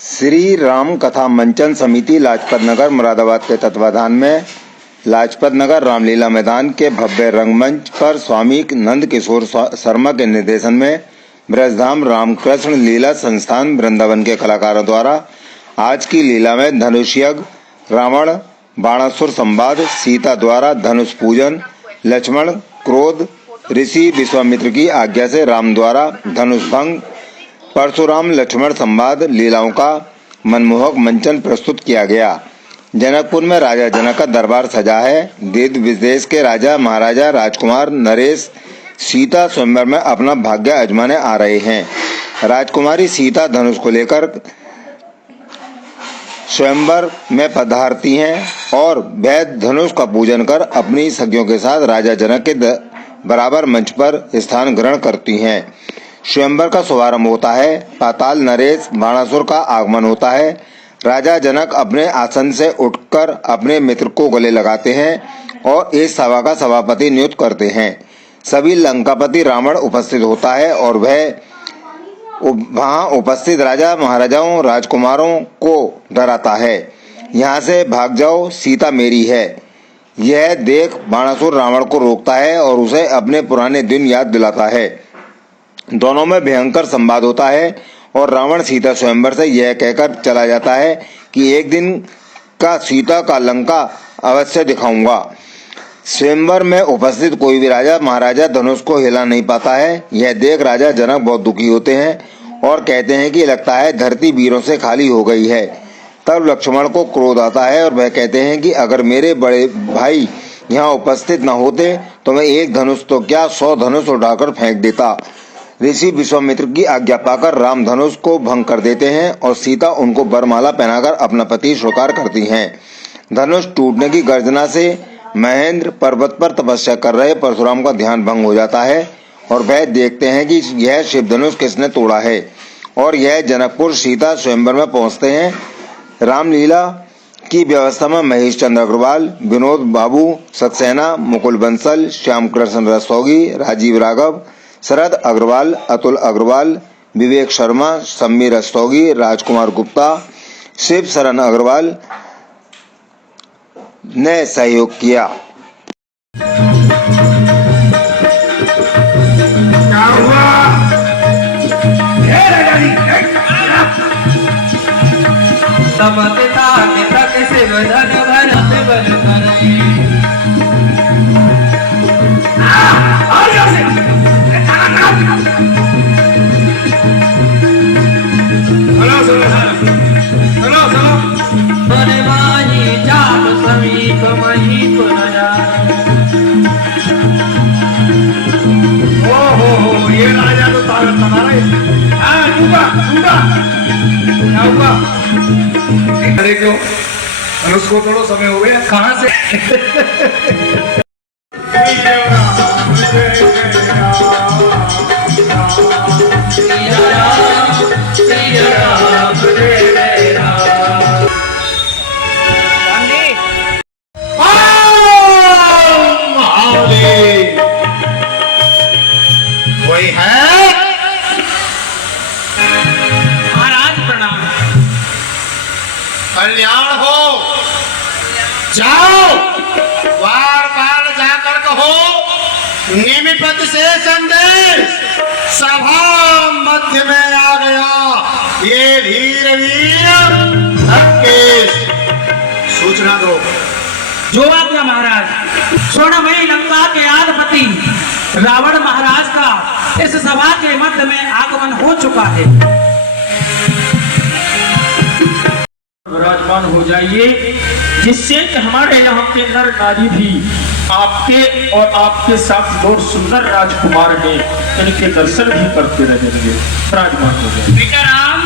श्री राम कथा मंचन समिति लाजपत नगर मुरादाबाद के तत्वाधान में लाजपत नगर रामलीला मैदान के भव्य रंगमंच पर स्वामी नंद किशोर शर्मा के निर्देशन में ब्रजधाम रामकृष्ण लीला संस्थान वृंदावन के कलाकारों द्वारा आज की लीला में धनुष यज्ञ, रावण बाणासुर संवाद, सीता द्वारा धनुष पूजन, लक्ष्मण क्रोध, ऋषि विश्वामित्र की आज्ञा से राम द्वारा धनुष भंग, परशुराम लक्ष्मण संवाद लीलाओं का मनमोहक मंचन प्रस्तुत किया गया। जनकपुर में राजा जनक का दरबार सजा है। देश विदेश के राजा महाराजा राजकुमार नरेश सीता स्वयंवर में अपना भाग्य आजमाने आ रहे हैं। राजकुमारी सीता धनुष को लेकर स्वयंवर में पधारती हैं और वह धनुष का पूजन कर अपनी सखियों के साथ राजा जनक के बराबर मंच पर स्थान ग्रहण करती हैं। स्वयंवर का शुभारंभ होता है। पाताल नरेश बाणासुर का आगमन होता है। राजा जनक अपने आसन से उठकर अपने मित्र को गले लगाते हैं और इस सभा का सभापति नियुक्त करते हैं। सभी लंकापति रावण उपस्थित होता है और वह वहां उपस्थित राजा महाराजाओं राजकुमारों को डराता है। यहाँ से भाग जाओ, सीता मेरी है। यह देख बाणासुर रावण को रोकता है और उसे अपने पुराने दिन याद दिलाता है। दोनों में भयंकर संवाद होता है और रावण सीता स्वयंवर से यह कहकर चला जाता है कि एक दिन का सीता का लंका अवश्य दिखाऊंगा। स्वयंवर में उपस्थित कोई भी राजा महाराजा धनुष को हिला नहीं पाता है। यह देख राजा जनक बहुत दुखी होते हैं और कहते हैं कि लगता है धरती वीरों से खाली हो गई है। तब लक्ष्मण को क्रोध आता है और वह कहते हैं कि अगर मेरे बड़े भाई यहाँ उपस्थित न होते तो मैं एक धनुष तो क्या 100 धनुष उठाकर फेंक देता। ऋषि विश्वामित्र की आज्ञा पाकर राम धनुष को भंग कर देते हैं और सीता उनको वरमाला पहनाकर अपना पति स्वीकार करती हैं। धनुष टूटने की गर्जना से महेंद्र पर्वत पर तपस्या कर रहे परशुराम का ध्यान भंग हो जाता है और वह देखते हैं कि यह शिव धनुष किसने तोड़ा है और यह जनकपुर सीता स्वयंवर में पहुंचते हैं। रामलीला की व्यवस्था में महेश चंद्र अग्रवाल, विनोद बाबू सक्सेना, मुकुल बंसल, श्याम कृष्ण रस्तोगी, राजीव राघव, शरद अग्रवाल, अतुल अग्रवाल, विवेक शर्मा, समीर रस्तोगी, राजकुमार गुप्ता, शिव शरण अग्रवाल ने सहयोग किया। ये राजा तो ताकत लगा रहा है। क्या हुआ? अरे क्यों? धनुष को थोड़ा समय हो गया। कहाँ से? कल्याण हो, जाओ वार पार जाकर कहो निमिपत से संदेश सभा मध्य में आ गया ये धीर वीर लंकेश। सूचना दो। जो आज्ञा महाराज। स्वर्णमयी लंका के आधिपति रावण महाराज का इस सभा के मध्य में आगमन हो चुका है। विराजमान हो जाइए जिससे कि हमारे यहाँ के नर नारी भी आपके और आपके साथ बहुत सुंदर राजकुमार ने इनके दर्शन भी करते रहेंगे। विराजमान हो जाइए। बेटा राम,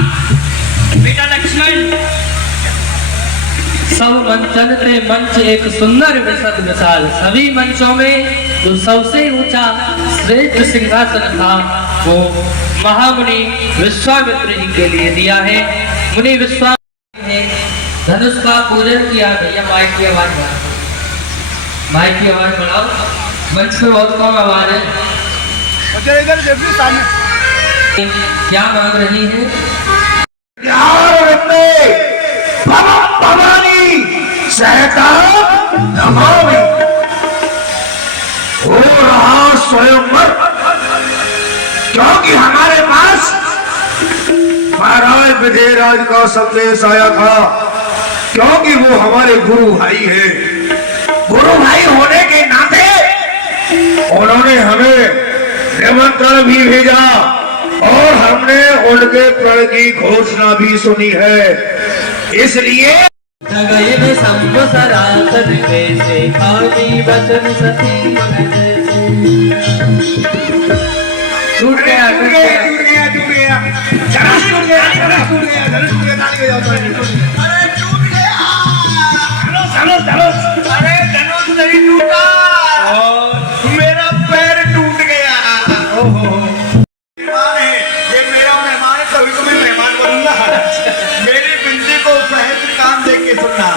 बेटा लक्ष्मण, सब मंचन थे मंच एक सुंदर विशद विशाल। सभी मंचों में जो सबसे ऊंचा श्रेष्ठ सिंहासन था वो महामुनि विश्वामित्र जी के लिए दिया है। मुनि विश्वामित्र धनुष का पूजन किया। भैया माइक की आवाज बढ़ाओ, माइक की आवाज बढ़ाओ, मंच पे बहुत कम आवाज है। इधर सामने क्या मांग रही है? सहता नमामि। हो रहा स्वयंवर, क्योंकि हमारे पास महाराज विजयराज का संदेश आया था, क्योंकि वो हमारे गुरु भाई हैं। गुरु भाई होने के नाते उन्होंने हमें निमंत्रण भी भेजा और हमने उनके प्रण की घोषणा भी सुनी है। इसलिए जगयन संभ सरासन कैसे आदि वचन सती मन जैसे। टूट गया टूट गया टूट गया टूट गया, धनुष टूट गया, धनुष टूट गया, धनुष टूट गया, ताली बजाओ, ताली बजाओ। अरे टूट गया धनुष धनुष धनुष, अरे धनुष नहीं टूटा, मेरा पैर टूट गया। ओहो मेहमान है, ये मेरा मेहमान है, कभी तो मैं मेहमान बनूंगा। मेरी बिंदी को सहज काम देख के सुनना।